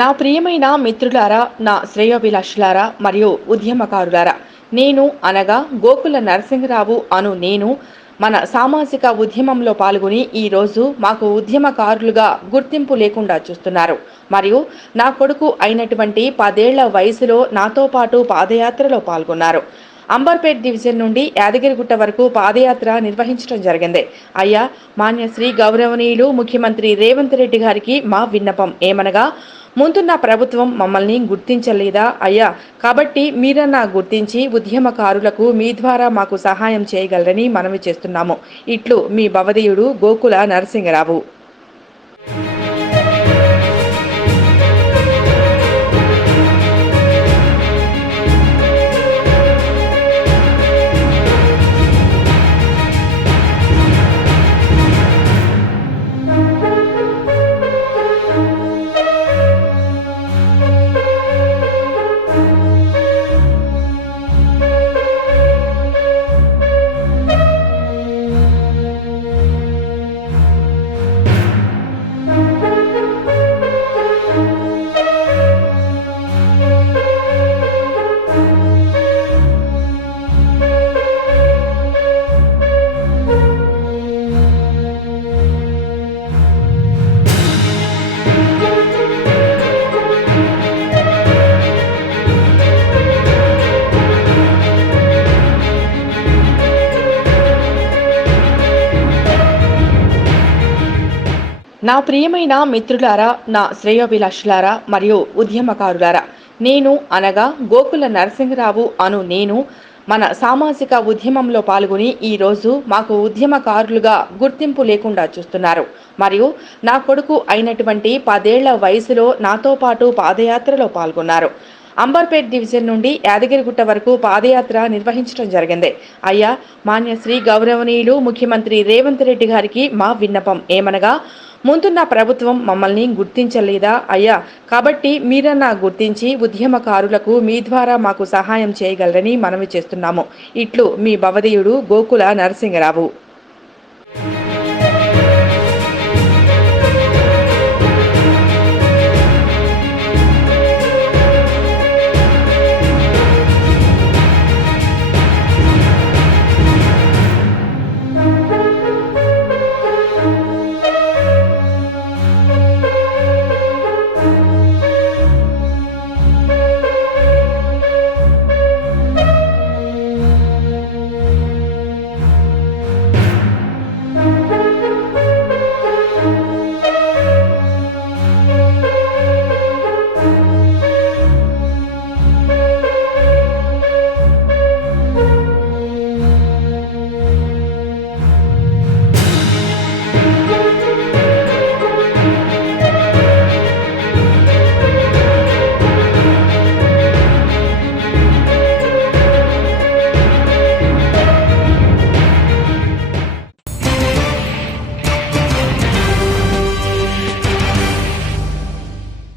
నా ప్రియమైన మిత్రులారా, నా శ్రేయోభిలాషులారా మరియు ఉద్యమకారులారా, నేను అనగా గోకుల నరసింహరావు అను నేను మన సామాజిక ఉద్యమంలో పాల్గొని ఈరోజు మాకు ఉద్యమకారులుగా గుర్తింపు లేకుండా చూస్తున్నారు. మరియు నా కొడుకు అయినటువంటి 10 ఏళ్ల వయసులో నాతో పాటు పాదయాత్రలో పాల్గొన్నారు. అంబర్పేట్ డివిజన్ నుండి యాదగిరిగుట్ట వరకు పాదయాత్ర నిర్వహించడం జరిగింది. అయ్యా, మాన్యశ్రీ గౌరవనీయులు ముఖ్యమంత్రి రేవంత్ రెడ్డి గారికి మా విన్నపం ఏమనగా, ముందున్న ప్రభుత్వం మమ్మల్ని గుర్తించలేదా అయ్యా, కాబట్టి మీరన్నా గుర్తించి ఉద్యమకారులకు మీ ద్వారా మాకు సహాయం చేయగలరని మనవి చేస్తున్నాము. ఇట్లు మీ భవదీయుడు గోకుల నరసింహరావు. నా ప్రియమైన మిత్రులారా, నా శ్రేయోభిలాషులారా మరియు ఉద్యమకారులారా, నేను అనగా గోకుల నరసింహరావు అను నేను మన సామాజిక ఉద్యమంలో పాల్గొని ఈరోజు మాకు ఉద్యమకారులుగా గుర్తింపు లేకుండా చూస్తున్నారు. మరియు నా కొడుకు అయినటువంటి 10 ఏళ్ల వయసులో నాతో పాటు పాదయాత్రలో పాల్గొన్నారు. అంబర్పేట్ డివిజన్ నుండి యాదగిరిగుట్ట వరకు పాదయాత్ర నిర్వహించడం జరిగింది. అయ్యా, మాన్యశ్రీ గౌరవనీయులు ముఖ్యమంత్రి రేవంత్ రెడ్డి గారికి మా విన్నపం ఏమనగా, ముందున్న ప్రభుత్వం మమ్మల్ని గుర్తించలేదా అయ్యా, కాబట్టి మీరన్నా గుర్తించి ఉద్యమకారులకు మీ ద్వారా మాకు సహాయం చేయగలరని మనవి చేస్తున్నాము. ఇట్లు మీ భవదీయుడు గోకుల నరసింహరావు.